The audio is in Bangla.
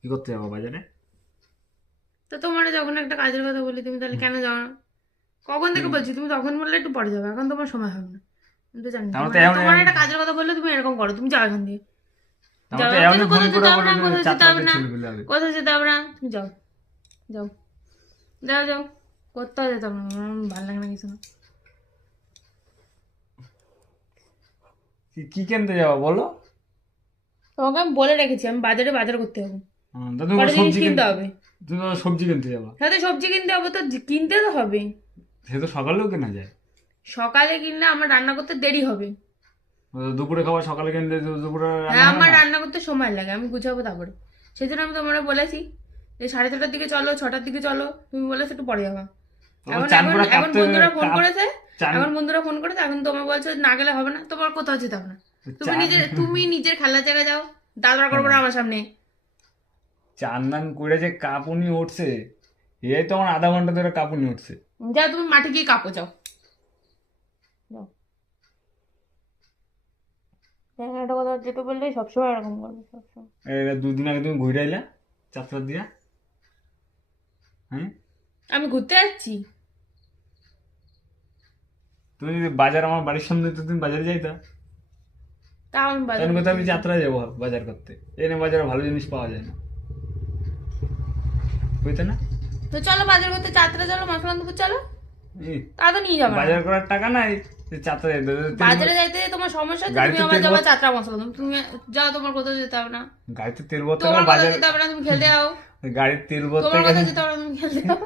কি করতে যাবো বাজারে? তো তোমার যখন একটা কাজের কথা বলি তুমি তাহলে কেন যাও না? কখন থেকে বলছি, তুমি তখন বললে একটু পরে যাবে, এখন তোমার সময় হবে না। আমি তো জানি তাহলে তো তোমার এমন তোমার একটা কাজের কথা বললে তুমি এরকম করো, তুমি যাও এখান দিয়ে। তাহলে যাও, তো এমনি কিন্তু ফোন কোথাও করে যেতে হবে বলে না, যে কোথাও যেতে হবে চাতলাতে না, ছেলে পেলে হবে। কোথাও যেতে হবে না, তুমি যাও। যাও, যাও, যাও। কোথাও যেতে হবে না, আমার ভালো লাগে না কিছু না। কি কিনতে যাবো বলো? তোমাকে আমি বলে রেখেছি আমি বাজারে বাজার করতে হবে, তা তুমি কটা জিনিস সবজি কিনতে কিনতে, হবে। তুমি সবজি কিনতে যাবা? সাথে সবজি কিনতে হবে, তো কিনতে তো হবে। সে তো সকালেও কেনা যায়। সকালে কিনলে আমার রান্না করতে দেরি হবে। দুপুরে খাবার সকালে কিনলে দুপুরে রান্না হ্যাঁ, হবে আমার না? রান্না করতে সময় লাগে, আমি গুছাবো তারপরে। সেই জন্য আমি তোমরা বলেছি যে 6:30টার দিকে চলো, 6টার দিকে চলো, তুমি বলেছো একটু পরে যাবা। তারপর এখন চান এখন করে এখন কাঁপতে বন্ধুরা ফোন করেছে, চান এখন তোমার বলছো না গেলে হবে না, তোমার কোথাও যেতে হবে না। চান তুমি নিজের খেলার জায়গায় যাও, দাদা করবো না আমার সামনে। চান দান করে যে কাঁপুনি উঠছে, এই তো আমার আধা ঘন্টা ধরে কাঁপুনি উঠছে। যাও, তুমি মাঠে গিয়ে কাঁপো, যাও। যাও। একটা কথা যেটা বললে সবসময় এরকম করবে, সবসময়। এই দুদিন আগে তুমি ঘুরে আইলা চাতলা দিয়া। হ্যাঁ, আমি ঘুরতে যাচ্ছি। তুমি যদি বাজার আমার বাড়ির সামনে তো তুমি বাজারে যাইতা। তাও আমি বাজার তখন কোথাও করতে আমি যাচ্ছি। যাত্রায় যাবো বাজার করতে, এনে বাজারে ভালো জিনিস পাওয়া যায় না, বুঝতে না? তো চলো বাজার করতে, 4টা চলো, মশলান্দপুর চলো। এই, তা তো নিয়ে যাবে না। বাজার করার টাকা নাই যে যাত্রায় যেতে হবে। বাজারে যাইতে তোমার সমস্যা হচ্ছে, তুমি গাড়িতে আবার তেল যাবা 4টা মশলা, তুমি যাও, তোমার কোথাও যেতে হবে না। গাড়িতে তেল ভরতে তোমার গেলে কোথাও বাজার, যেতে হবে না, তুমি খেলতে যাও। গাড়ির তেল ভরতে তোমার গেলে কোথাও যেতে হবে না, তুমি খেলতে যাও।